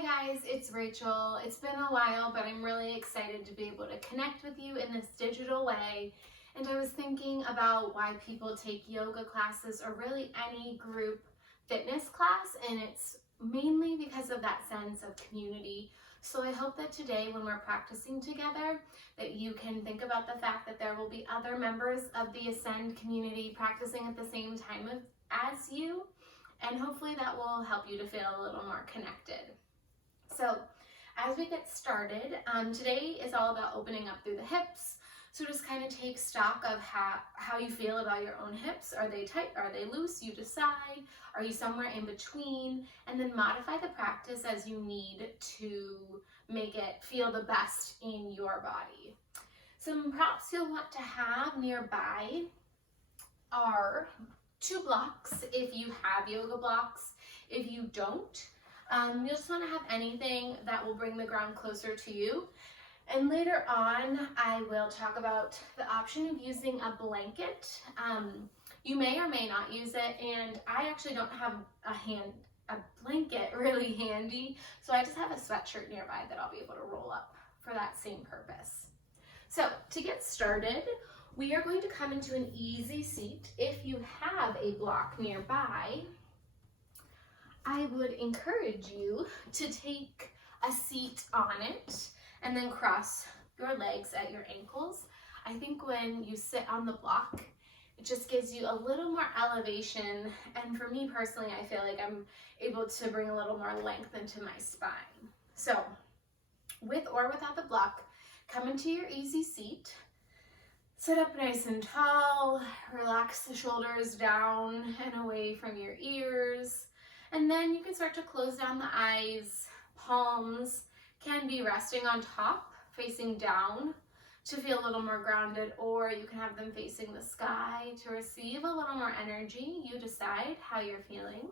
Hi guys, it's Rachel. It's been a while, but I'm really excited to be able to connect with you in this digital way. And I was thinking about why people take yoga classes or really any group fitness class, and it's mainly because of that sense of community. So I hope that today when we're practicing together, that you can think about the fact that there will be other members of the Ascend community practicing at the same time as you, and hopefully that will help you to feel a little more connected. So as we get started, today is all about opening up through the hips. So just kind of take stock of how you feel about your own hips. Are they tight? Are they loose? You decide. Are you somewhere in between? And then modify the practice as you need to make it feel the best in your body. Some props you'll want to have nearby are 2 blocks if you have yoga blocks. If you don't, you just want to have anything that will bring the ground closer to you. And later on, I will talk about the option of using a blanket. You may or may not use it, and I actually don't have a blanket really handy, so I just have a sweatshirt nearby that I'll be able to roll up for that same purpose. So to get started, we are going to come into an easy seat. If you have a block nearby, I would encourage you to take a seat on it and then cross your legs at your ankles. I think when you sit on the block, it just gives you a little more elevation, and for me personally, I feel like I'm able to bring a little more length into my spine. So with or without the block, come into your easy seat. Sit up nice and tall, relax the shoulders down and away from your ears, and then you can start to close down the eyes. Palms can be resting on top, facing down to feel a little more grounded, or you can have them facing the sky to receive a little more energy. You decide how you're feeling.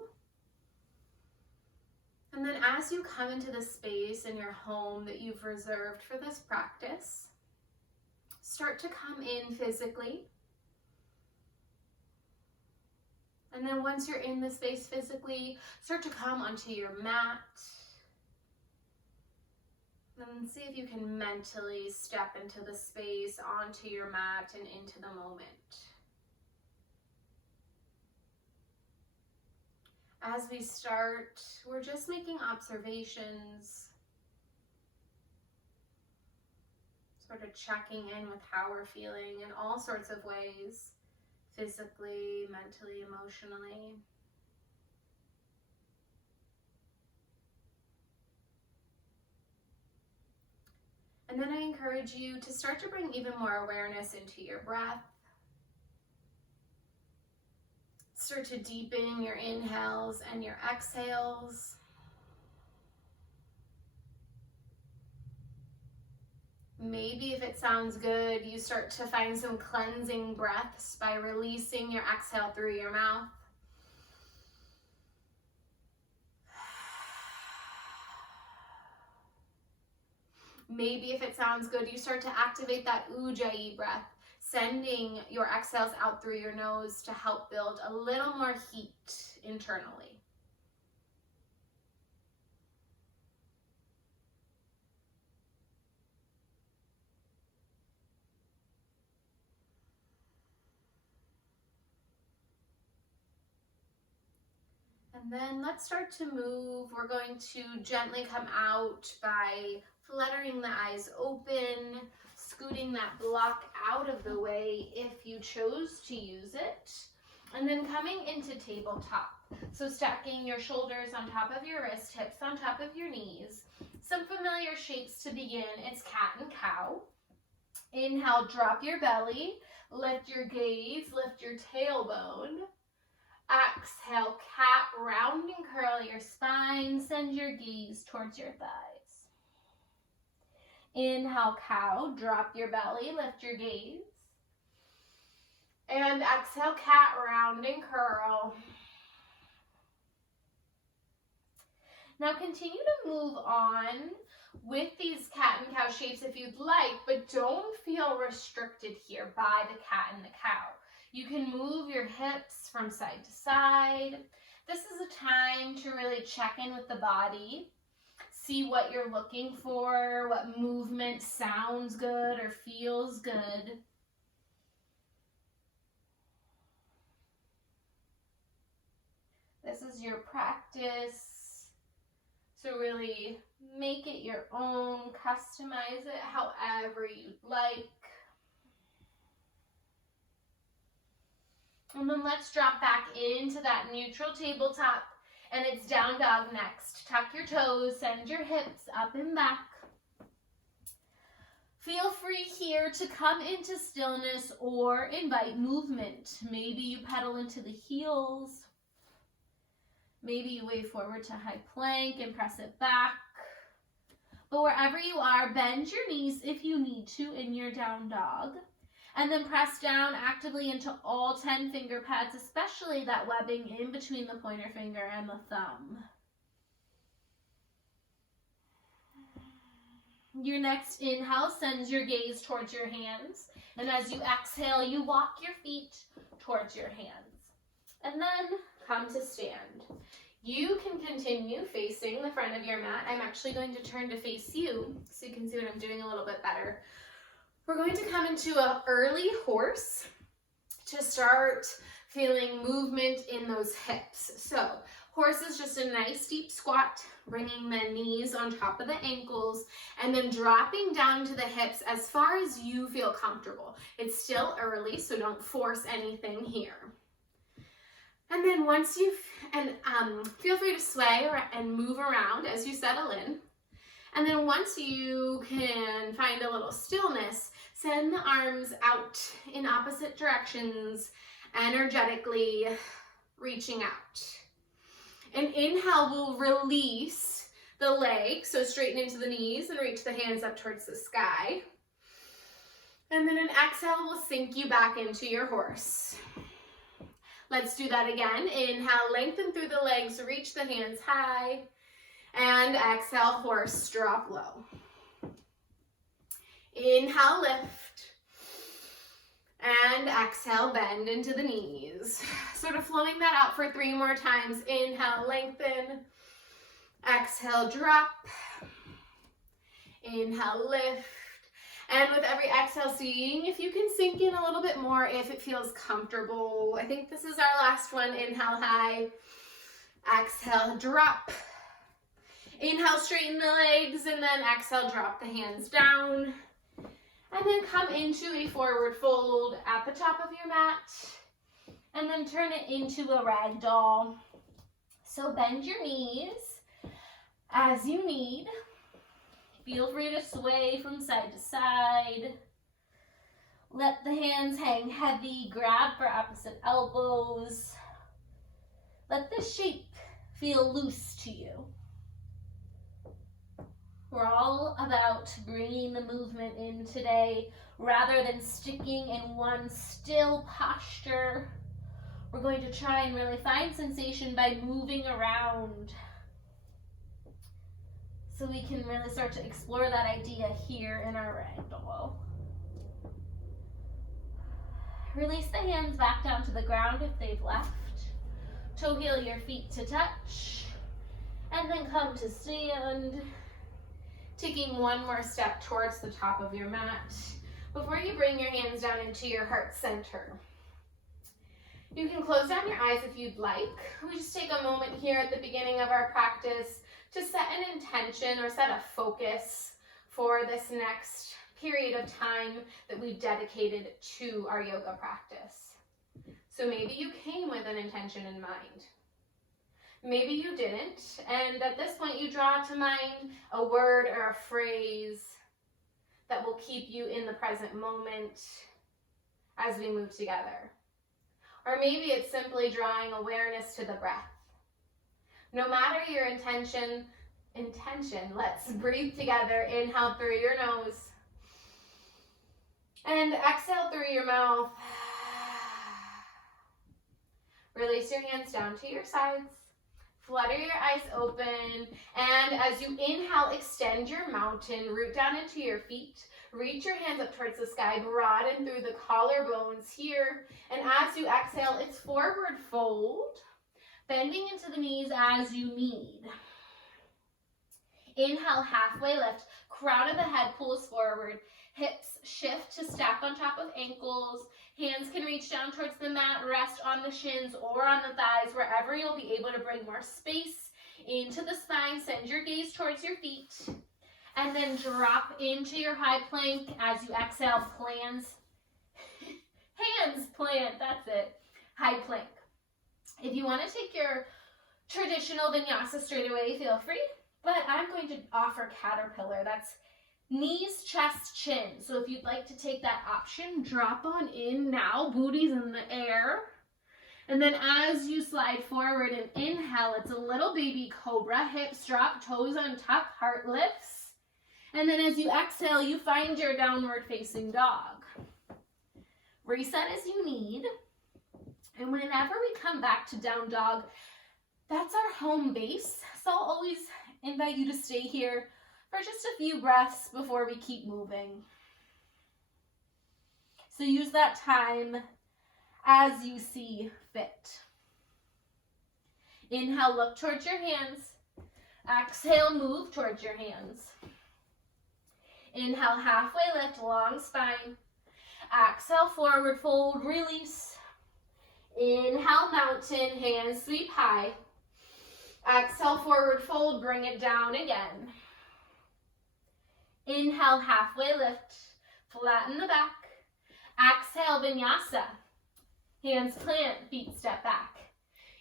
And then as you come into the space in your home that you've reserved for this practice, start to come in physically. And then once you're in the space physically, start to come onto your mat. And see if you can mentally step into the space, onto your mat, and into the moment. As we start, we're just making observations, sort of checking in with how we're feeling in all sorts of ways, physically, mentally, emotionally. And then I encourage you to start to bring even more awareness into your breath. Start to deepen your inhales and your exhales. Maybe if it sounds good, you start to find some cleansing breaths by releasing your exhale through your mouth. Maybe if it sounds good, you start to activate that ujjayi breath, sending your exhales out through your nose to help build a little more heat internally. And then let's start to move. We're going to gently come out by fluttering the eyes open, scooting that block out of the way if you chose to use it, and then coming into tabletop. So stacking your shoulders on top of your wrist, hips on top of your knees. Some familiar shapes to begin. It's cat and cow. Inhale, drop your belly, lift your gaze, lift your tailbone. Exhale, cat, round and curl your spine, send your gaze towards your thighs. Inhale, cow, drop your belly, lift your gaze. And exhale, cat, round and curl. Now continue to move on with these cat and cow shapes if you'd like, but don't feel restricted here by the cat and the cow. You can move your hips from side to side. This is a time to really check in with the body. See what you're looking for, what movement sounds good or feels good. This is your practice, so really make it your own, customize it however you'd like. And then let's drop back into that neutral tabletop, and it's down dog next. Tuck your toes, send your hips up and back. Feel free here to come into stillness or invite movement. Maybe you pedal into the heels. Maybe you wave forward to high plank and press it back. But wherever you are, bend your knees if you need to in your down dog. And then press down actively into all 10 finger pads, especially that webbing in between the pointer finger and the thumb. Your next inhale sends your gaze towards your hands. And as you exhale, you walk your feet towards your hands. And then come to stand. You can continue facing the front of your mat. I'm actually going to turn to face you so you can see what I'm doing a little bit better. We're going to come into an early horse to start feeling movement in those hips. So horse is just a nice deep squat, bringing the knees on top of the ankles and then dropping down to the hips as far as you feel comfortable. It's still early, so don't force anything here. And then once feel free to sway and move around as you settle in. And then once you can find a little stillness, send the arms out in opposite directions, energetically reaching out. An inhale will release the legs, so straighten into the knees and reach the hands up towards the sky. And then an exhale will sink you back into your horse. Let's do that again. Inhale, lengthen through the legs, reach the hands high. And exhale, horse, drop low. Inhale, lift. And exhale, bend into the knees. Sort of flowing that out for 3 more times. Inhale, lengthen. Exhale, drop. Inhale, lift. And with every exhale, seeing if you can sink in a little bit more if it feels comfortable. I think this is our last one. Inhale, high. Exhale, drop. Inhale, straighten the legs, and then exhale, drop the hands down. And then come into a forward fold at the top of your mat. And then turn it into a rag doll. So bend your knees as you need. Feel free to sway from side to side. Let the hands hang heavy. Grab for opposite elbows. Let the shape feel loose to you. We're all about bringing the movement in today rather than sticking in one still posture. We're going to try and really find sensation by moving around, so we can really start to explore that idea here in our ragdoll. Release the hands back down to the ground if they've left. Toe heel your feet to touch. And then come to stand. Taking one more step towards the top of your mat before you bring your hands down into your heart center. You can close down your eyes if you'd like. We just take a moment here at the beginning of our practice to set an intention or set a focus for this next period of time that we've dedicated to our yoga practice. So maybe you came with an intention in mind. Maybe you didn't, and at this point you draw to mind a word or a phrase that will keep you in the present moment as we move together. Or maybe it's simply drawing awareness to the breath. No matter your intention, let's breathe together. Inhale through your nose and exhale through your mouth. Release your hands down to your sides. Flutter your eyes open, and as you inhale, extend your mountain, root down into your feet, reach your hands up towards the sky, broaden through the collarbones here, and as you exhale, it's forward fold, bending into the knees as you need. Inhale, halfway lift, crown of the head pulls forward, hips shift to stack on top of ankles, hands can reach down towards the mat, rest on the shins or on the thighs, wherever you'll be able to bring more space into the spine. Send your gaze towards your feet, and then drop into your high plank. As you exhale, hands plant, that's it, high plank. If you want to take your traditional vinyasa straight away, feel free, but I'm going to offer caterpillar. That's knees, chest, chin. So if you'd like to take that option, drop on in now, booties in the air. And then as you slide forward and inhale, it's a little baby cobra, hips drop, toes untuck, heart lifts. And then as you exhale, you find your downward facing dog. Reset as you need. And whenever we come back to down dog, that's our home base. So I'll always invite you to stay here for just a few breaths before we keep moving. So use that time as you see fit. Inhale, look towards your hands. Exhale, move towards your hands. Inhale, halfway lift, long spine. Exhale, forward fold, release. Inhale, mountain, hands sweep high. Exhale, forward fold, bring it down again. Inhale, halfway lift, flatten the back. Exhale, vinyasa. Hands plant, feet step back.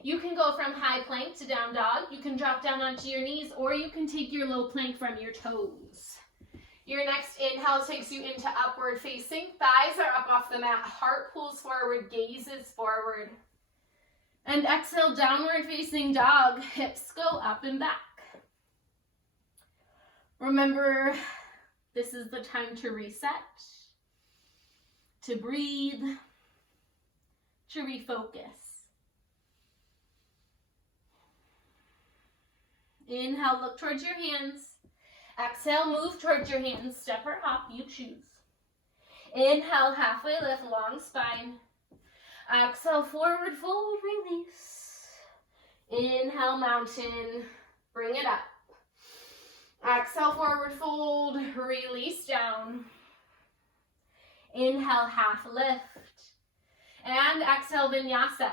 You can go from high plank to down dog. You can drop down onto your knees, or you can take your low plank from your toes. Your next inhale takes you into upward facing. Thighs are up off the mat. Heart pulls forward, gaze is forward. And exhale, downward facing dog. Hips go up and back. Remember, this is the time to reset, to breathe, to refocus. Inhale, look towards your hands. Exhale, move towards your hands. Step or hop, you choose. Inhale, halfway lift, long spine. Exhale, forward fold, release. Inhale, mountain, bring it up. Exhale, forward fold, release down. Inhale, half lift. And exhale, vinyasa.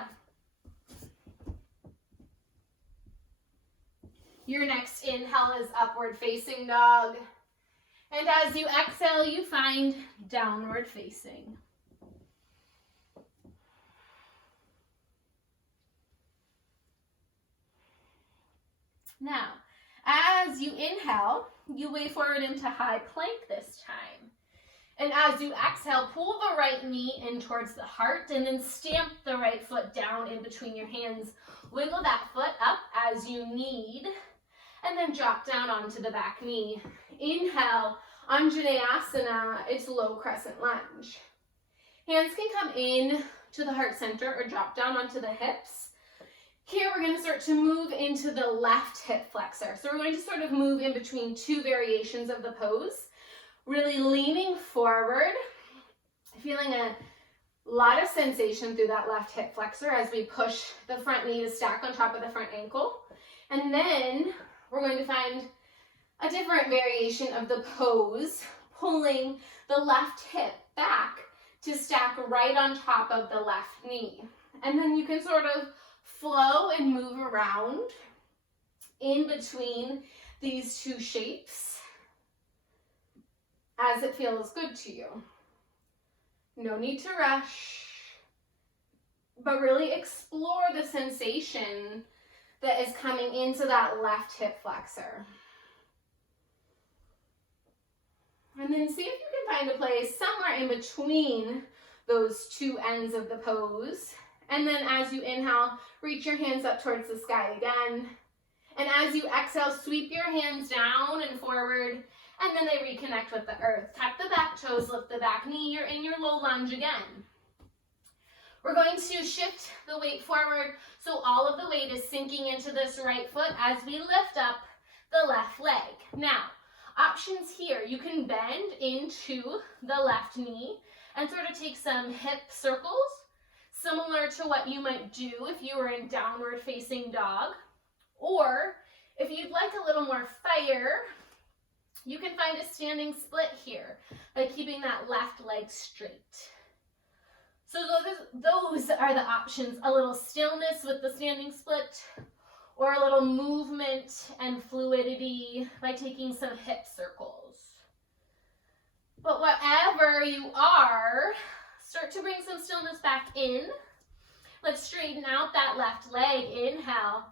Your next inhale is upward facing dog. And as you exhale, you find downward facing. Now, as you inhale, you way forward into high plank this time. And as you exhale, pull the right knee in towards the heart and then stamp the right foot down in between your hands. Wiggle that foot up as you need. And then drop down onto the back knee. Inhale, Anjaneyasana, it's low crescent lunge. Hands can come in to the heart center or drop down onto the hips. Here we're going to start to move into the left hip flexor. So we're going to sort of move in between two variations of the pose. Really leaning forward, feeling a lot of sensation through that left hip flexor as we push the front knee to stack on top of the front ankle. And then we're going to find a different variation of the pose, pulling the left hip back to stack right on top of the left knee. And then you can sort of flow and move around in between these two shapes as it feels good to you. No need to rush, but really explore the sensation that is coming into that left hip flexor. And then see if you can find a place somewhere in between those two ends of the pose. And then as you inhale, reach your hands up towards the sky again. And as you exhale, sweep your hands down and forward, and then they reconnect with the earth. Tuck the back toes, lift the back knee. You're in your low lunge again. We're going to shift the weight forward, so all of the weight is sinking into this right foot as we lift up the left leg. Now, options here. You can bend into the left knee and sort of take some hip circles, similar to what you might do if you were in downward facing dog. Or If you'd like a little more fire, you can find a standing split here by keeping that left leg straight. So those are the options, a little stillness with the standing split, or a little movement and fluidity by taking some hip circles. But wherever you are, start to bring some stillness back in. Let's straighten out that left leg, inhale.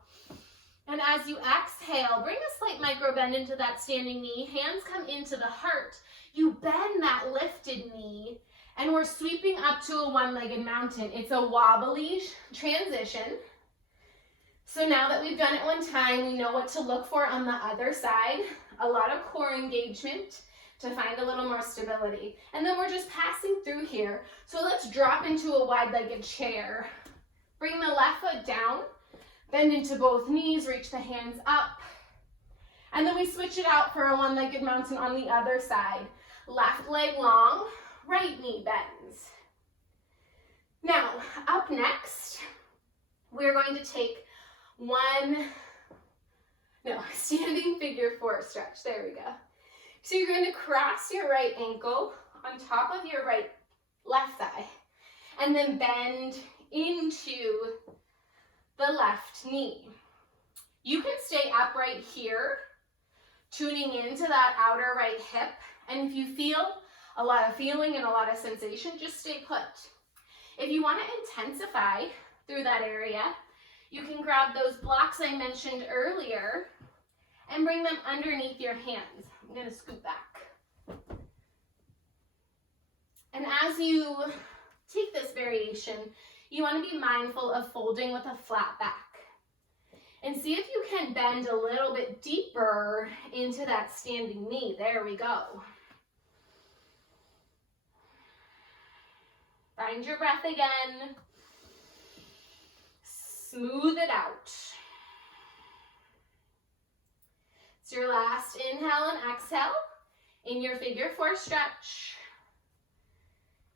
And as you exhale, bring a slight micro bend into that standing knee. Hands come into the heart. You bend that lifted knee, and we're sweeping up to a one-legged mountain. It's a wobbly transition. So now that we've done it one time, we know what to look for on the other side. A lot of core engagement to find a little more stability. And then we're just passing through here. So let's drop into a wide-legged chair. Bring the left foot down, bend into both knees, reach the hands up. And then we switch it out for a one-legged mountain on the other side. Left leg long, right knee bends. Now, up next, we're going to take standing figure four stretch. There we go. So you're going to cross your right ankle on top of your left thigh, and then bend into the left knee. You can stay upright here, tuning into that outer right hip, and if you feel a lot of feeling and a lot of sensation, just stay put. If you want to intensify through that area, you can grab those blocks I mentioned earlier and bring them underneath your hands. I'm going to scoot back. And as you take this variation, you want to be mindful of folding with a flat back. And see if you can bend a little bit deeper into that standing knee. There we go. Find your breath again. Smooth it out. It's your last inhale and exhale in your figure four stretch.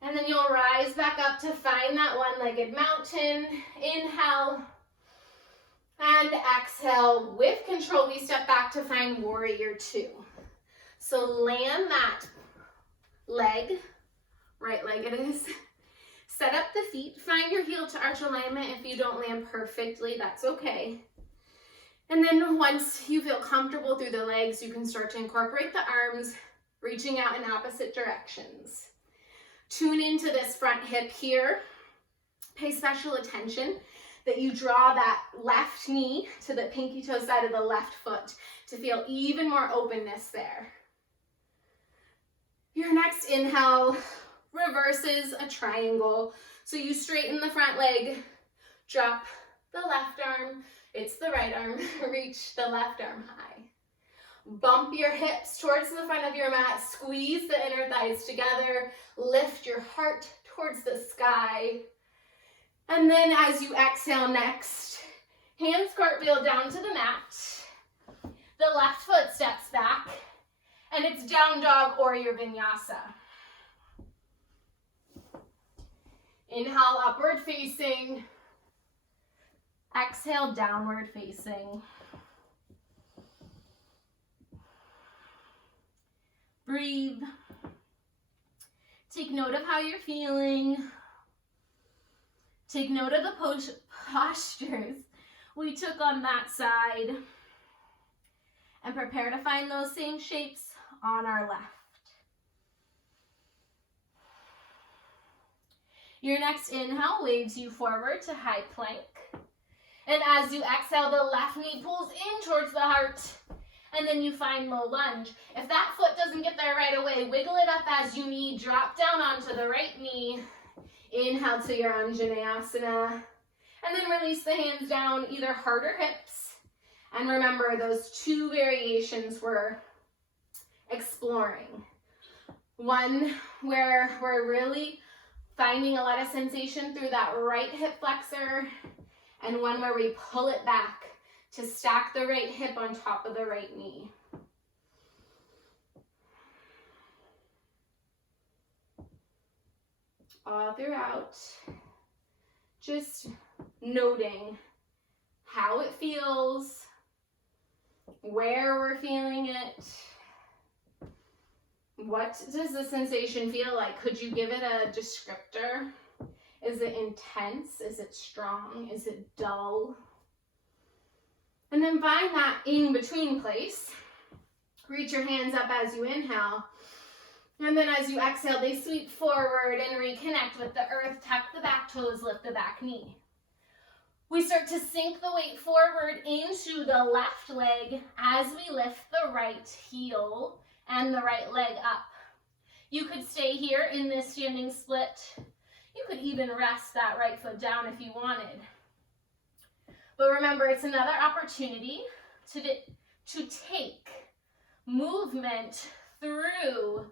And then you'll rise back up to find that one-legged mountain. Inhale and exhale. With control, we step back to find warrior two. So land that leg, right leg it is. Set up the feet. Find your heel to arch alignment. If you don't land perfectly, that's okay. And then once you feel comfortable through the legs, you can start to incorporate the arms, reaching out in opposite directions. Tune into this front hip here. Pay special attention that you draw that left knee to the pinky toe side of the left foot to feel even more openness there. Your next inhale reverses a triangle. So you straighten the front leg, drop the left arm, it's the right arm, reach the left arm high. Bump your hips towards the front of your mat, squeeze the inner thighs together, lift your heart towards the sky. And then as you exhale next, hands cartwheel down to the mat. The left foot steps back, and it's down dog or your vinyasa. Inhale, upward facing. Exhale, downward facing. Breathe. Take note of how you're feeling. Take note of the postures we took on that side. And prepare to find those same shapes on our left. Your next inhale waves you forward to high plank. And as you exhale, the left knee pulls in towards the heart. And then you find low lunge. If that foot doesn't get there right away, wiggle it up as you need. Drop down onto the right knee. Inhale to your Anjaneyasana. And then release the hands down, either heart or hips. And remember, those two variations we're exploring. One where we're really finding a lot of sensation through that right hip flexor, and one where we pull it back to stack the right hip on top of the right knee. All throughout, just noting how it feels, where we're feeling it. What does the sensation feel like? Could you give it a descriptor? Is it intense? Is it strong? Is it dull? And then find that in-between place. Reach your hands up as you inhale. And then as you exhale, they sweep forward and reconnect with the earth. Tuck the back toes, lift the back knee. We start to sink the weight forward into the left leg as we lift the right heel and the right leg up. You could stay here in this standing split. You could even rest that right foot down if you wanted. But remember, it's another opportunity to take movement through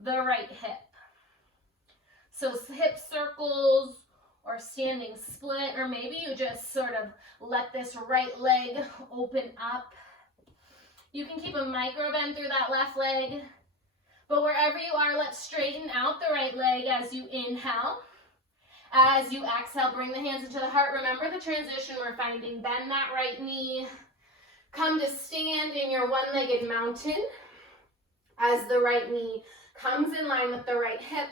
the right hip. So hip circles or standing split, or maybe you just sort of let this right leg open up. You can keep a micro bend through that left leg, but wherever you are, let's straighten out the right leg as you inhale. As you exhale, bring the hands into the heart. Remember the transition we're finding. Bend that right knee. Come to stand in your one-legged mountain as the right knee comes in line with the right hip.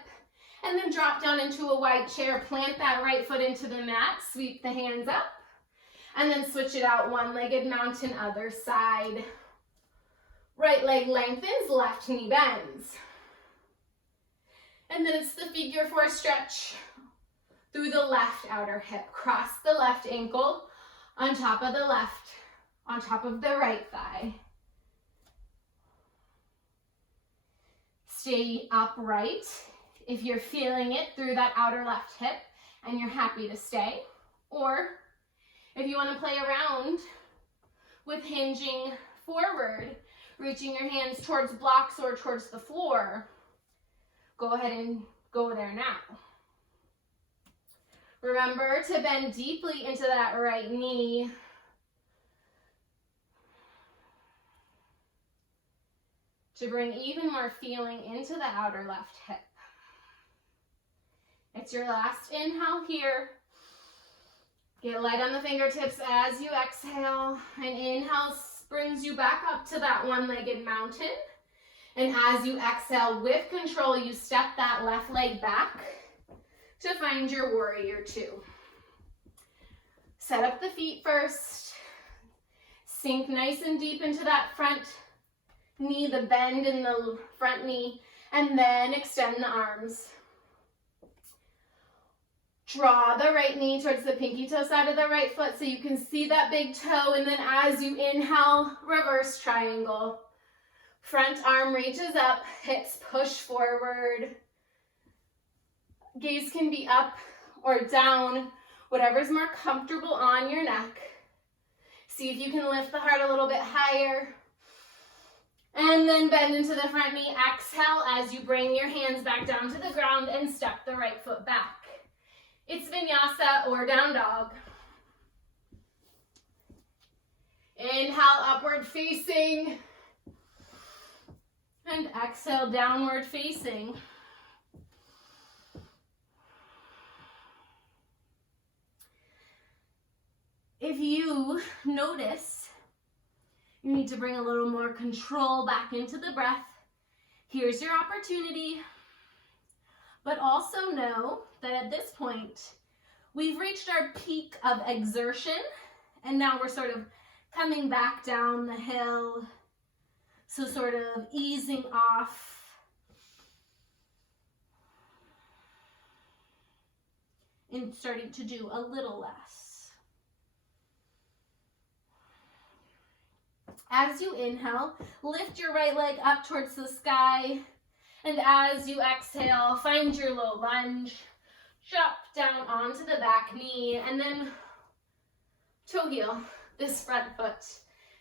And then drop down into a wide chair. Plant that right foot into the mat. Sweep the hands up. And then switch it out. One-legged mountain, other side. Right leg lengthens, left knee bends. And then it's the figure four stretch through the left outer hip. Cross the left ankle on top of the left, on top of the right thigh. Stay upright if you're feeling it through that outer left hip and you're happy to stay. Or if you want to play around with hinging forward, reaching your hands towards blocks or towards the floor, go ahead and go there now. Remember to bend deeply into that right knee. To bring even more feeling into the outer left hip. It's your last inhale here. Get light on the fingertips as you exhale. And inhale brings you back up to that one-legged mountain. And as you exhale, with control, you step that left leg back to find your warrior two. Set up the feet first. Sink nice and deep into that front knee, the bend in the front knee, and then extend the arms. Draw the right knee towards the pinky toe side of the right foot so you can see that big toe, and then as you inhale, reverse triangle. Front arm reaches up, hips push forward. Gaze can be up or down, whatever's more comfortable on your neck. See if you can lift the heart a little bit higher. And then bend into the front knee. Exhale as you bring your hands back down to the ground and step the right foot back. It's vinyasa or down dog. Inhale, upward facing. And exhale, downward facing. If you notice you need to bring a little more control back into the breath, here's your opportunity. But also know that at this point, we've reached our peak of exertion, and now we're sort of coming back down the hill. So sort of easing off. And starting to do a little less. As you inhale, lift your right leg up towards the sky. And as you exhale, find your low lunge. Drop down onto the back knee and then toe heel this front foot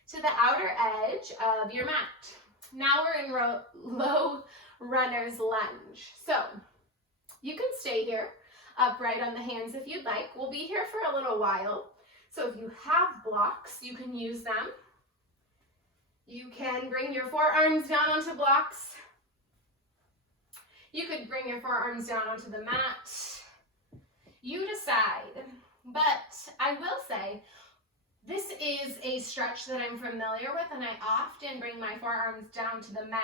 to the outer edge of your mat. Now we're in low runner's lunge. So you can stay here upright on the hands if you'd like. We'll be here for a little while. So if you have blocks, you can use them. You can bring your forearms down onto blocks. You could bring your forearms down onto the mat. You decide. But I will say, This is a stretch that I'm familiar with, and I often bring my forearms down to the mat.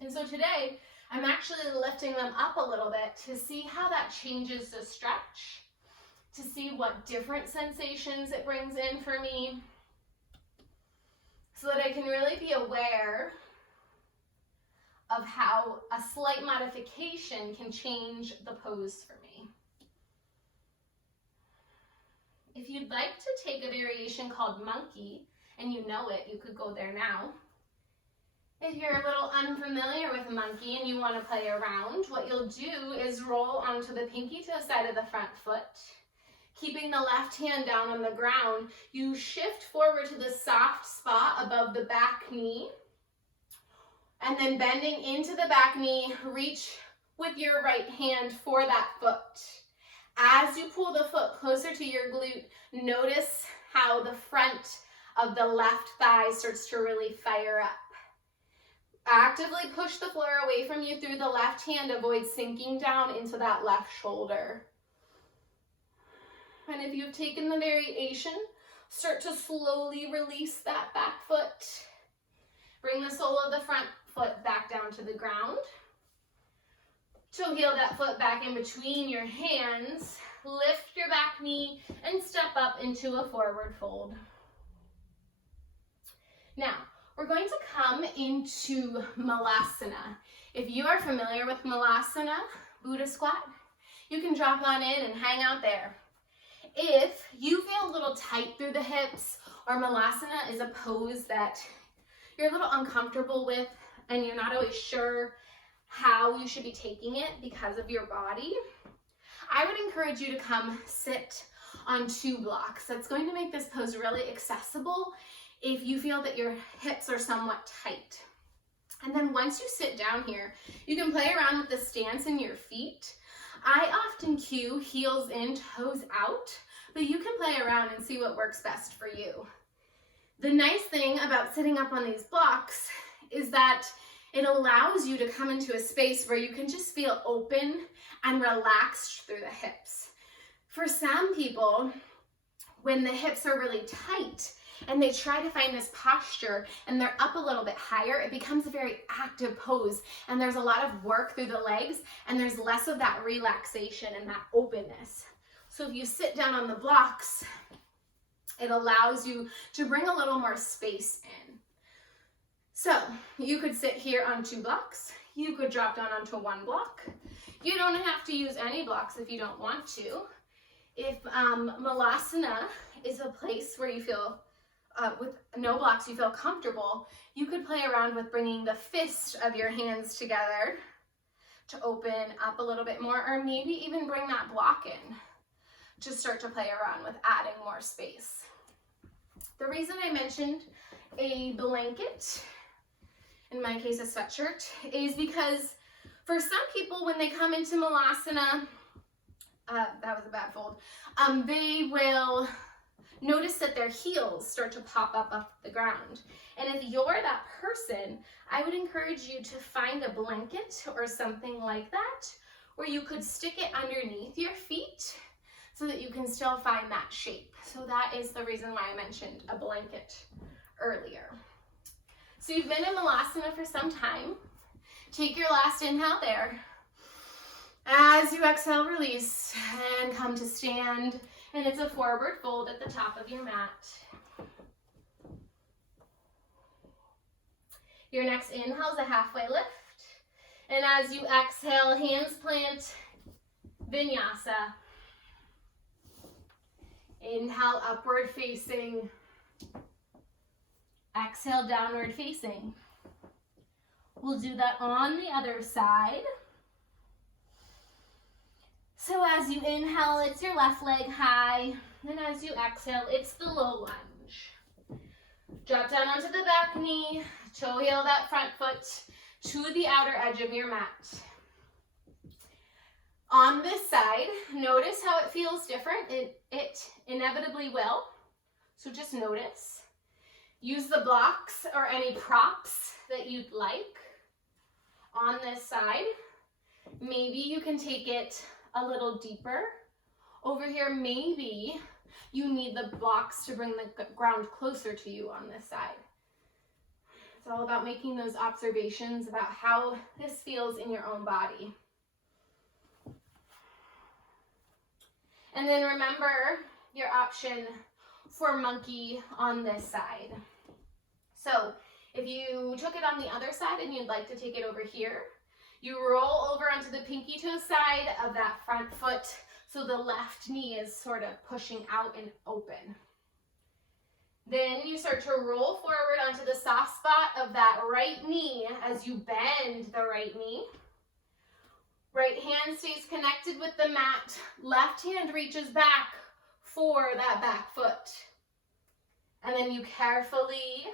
And so today, I'm actually lifting them up a little bit to see how that changes the stretch, to see what different sensations it brings in for me, so that I can really be aware of how a slight modification can change the pose for me. If you'd like to take a variation called monkey, and you know it, you could go there now. If you're a little unfamiliar with monkey and you want to play around, what you'll do is roll onto the pinky to the side of the front foot. Keeping the left hand down on the ground, you shift forward to the soft spot above the back knee. And then bending into the back knee, reach with your right hand for that foot. As you pull the foot closer to your glute, notice how the front of the left thigh starts to really fire up. Actively push the floor away from you through the left hand. Avoid sinking down into that left shoulder. And if you've taken the variation, start to slowly release that back foot. Bring the sole of the front foot back down to the ground. Toe heel that foot back in between your hands. Lift your back knee and step up into a forward fold. Now, we're going to come into Malasana. If you are familiar with Malasana, Buddha squat, you can drop on in and hang out there. If you feel a little tight through the hips, or Malasana is a pose that you're a little uncomfortable with and you're not always sure how you should be taking it because of your body, I would encourage you to come sit on 2 blocks. That's going to make this pose really accessible if you feel that your hips are somewhat tight. And then once you sit down here, you can play around with the stance in your feet. I often cue heels in, toes out, but you can play around and see what works best for you. The nice thing about sitting up on these blocks is that it allows you to come into a space where you can just feel open and relaxed through the hips. For some people, when the hips are really tight and they try to find this posture and they're up a little bit higher, it becomes a very active pose and there's a lot of work through the legs and there's less of that relaxation and that openness. So if you sit down on the blocks, it allows you to bring a little more space in. So you could sit here on 2 blocks. You could drop down onto 1 block. You don't have to use any blocks if you don't want to. If Malasana is a place where you feel with no blocks, you feel comfortable, you could play around with bringing the fist of your hands together to open up a little bit more, or maybe even bring that block in to start to play around with adding more space. The reason I mentioned a blanket, in my case a sweatshirt, is because for some people when they come into Malasana, that was a bad fold, they will notice that their heels start to pop up off the ground. And if you're that person, I would encourage you to find a blanket or something like that where you could stick it underneath your feet so that you can still find that shape. So that is the reason why I mentioned a blanket earlier. So you've been in Malasana for some time. Take your last inhale there. As you exhale, release and come to stand. And it's a forward fold at the top of your mat. Your next inhale is a halfway lift. And as you exhale, hands plant, vinyasa. Inhale, upward facing. Exhale, downward facing. We'll do that on the other side. So as you inhale, it's your left leg high. And as you exhale, it's the low lunge. Drop down onto the back knee. Toe heel that front foot to the outer edge of your mat. On this side, notice how it feels different. It inevitably will. So just notice. Use the blocks or any props that you'd like. On this side, maybe you can take it a little deeper. Over here, maybe you need the blocks to bring the ground closer to you on this side. It's all about making those observations about how this feels in your own body. And then remember your option for monkey on this side. So if you took it on the other side and you'd like to take it over here, you roll over onto the pinky toe side of that front foot so the left knee is sort of pushing out and open. Then you start to roll forward onto the soft spot of that right knee as you bend the right knee. Right hand stays connected with the mat. Left hand reaches back for that back foot. And then you carefully,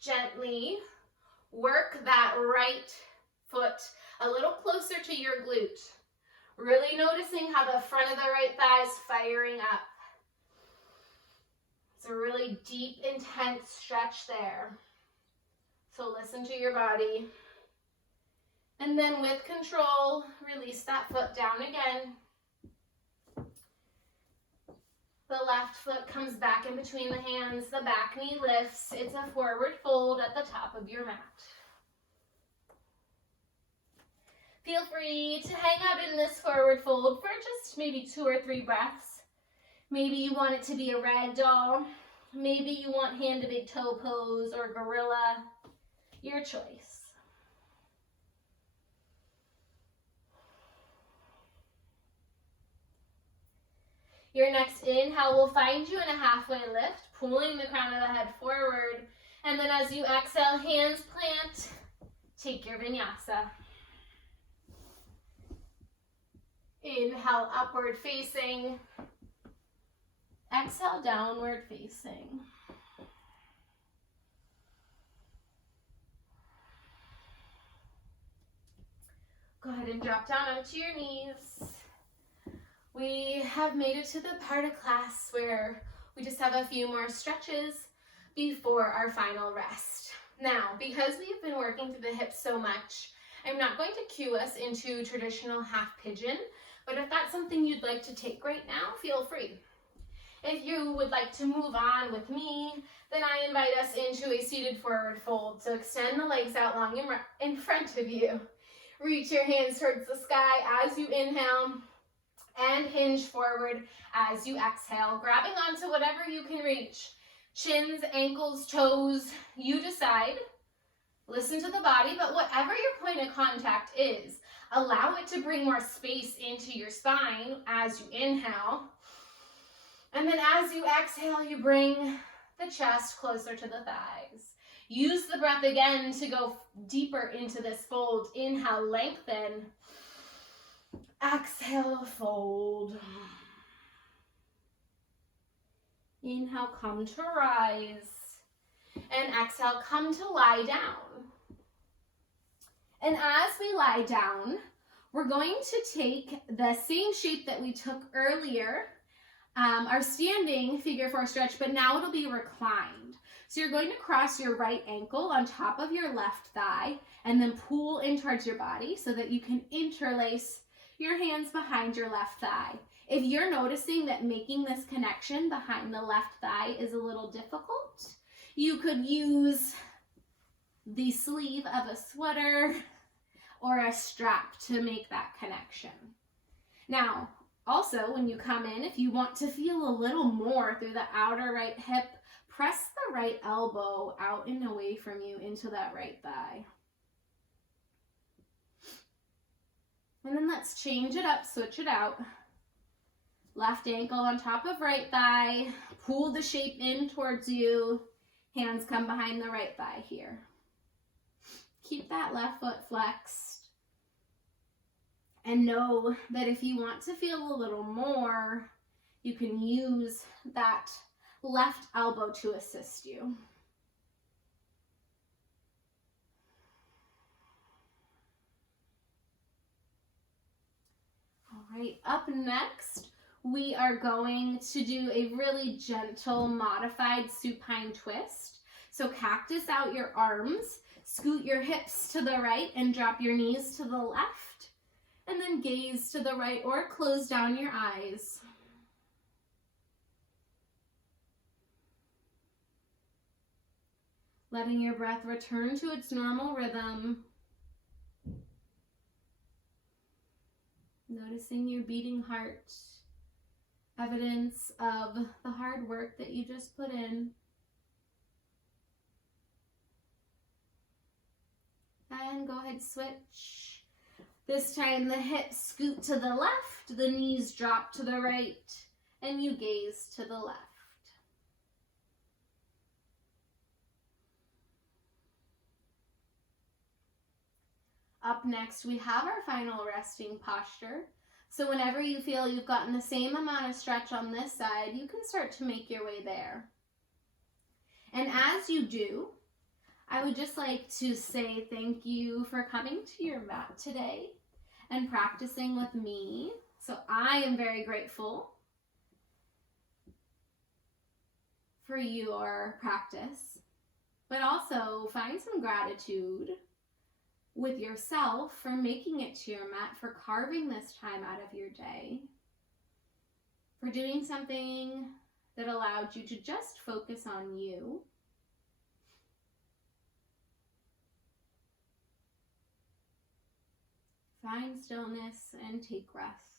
gently work that right foot a little closer to your glute. Really noticing how the front of the right thigh is firing up. It's a really deep, intense stretch there. So listen to your body. And then with control, release that foot down again. The left foot comes back in between the hands. The back knee lifts. It's a forward fold at the top of your mat. Feel free to hang out in this forward fold for just maybe 2 or 3 breaths. Maybe you want it to be a rag doll. Maybe you want hand to big toe pose or gorilla. Your choice. Your next inhale will find you in a halfway lift, pulling the crown of the head forward. And then as you exhale, hands plant, take your vinyasa. Inhale, upward facing. Exhale, downward facing. Go ahead and drop down onto your knees. We have made it to the part of class where we just have a few more stretches before our final rest. Now, because we've been working through the hips so much, I'm not going to cue us into traditional half pigeon, but if that's something you'd like to take right now, feel free. If you would like to move on with me, then I invite us into a seated forward fold. So extend the legs out long in front of you. Reach your hands towards the sky as you inhale and hinge forward as you exhale, grabbing onto whatever you can reach. Chins, ankles, toes, you decide. Listen to the body, but whatever your point of contact is, allow it to bring more space into your spine as you inhale. And then as you exhale, you bring the chest closer to the thighs. Use the breath again to go deeper into this fold. Inhale, lengthen. Exhale, fold. Inhale, come to rise. And exhale, come to lie down. And as we lie down, we're going to take the same shape that we took earlier, our standing figure 4 stretch, but now it'll be reclined. So you're going to cross your right ankle on top of your left thigh and then pull in towards your body so that you can interlace your hands behind your left thigh. If you're noticing that making this connection behind the left thigh is a little difficult, you could use the sleeve of a sweater or a strap to make that connection. Now, also when you come in, if you want to feel a little more through the outer right hip, press the right elbow out and away from you into that right thigh. And then let's change it up, switch it out. Left ankle on top of right thigh. Pull the shape in towards you. Hands come behind the right thigh here. Keep that left foot flexed. And know that if you want to feel a little more, you can use that left elbow to assist you. All right, up next, we are going to do a really gentle modified supine twist. So cactus out your arms, scoot your hips to the right and drop your knees to the left, and then gaze to the right or close down your eyes. letting your breath return to its normal rhythm. Noticing your beating heart, evidence of the hard work that you just put in. And go ahead, switch. This time the hips scoot to the left, the knees drop to the right, and you gaze to the left. Up next, we have our final resting posture. So whenever you feel you've gotten the same amount of stretch on this side, you can start to make your way there. And as you do, I would just like to say thank you for coming to your mat today and practicing with me. So I am very grateful for your practice, but also find some gratitude with yourself for making it to your mat, for carving this time out of your day, for doing something that allowed you to just focus on you. Find stillness and take rest.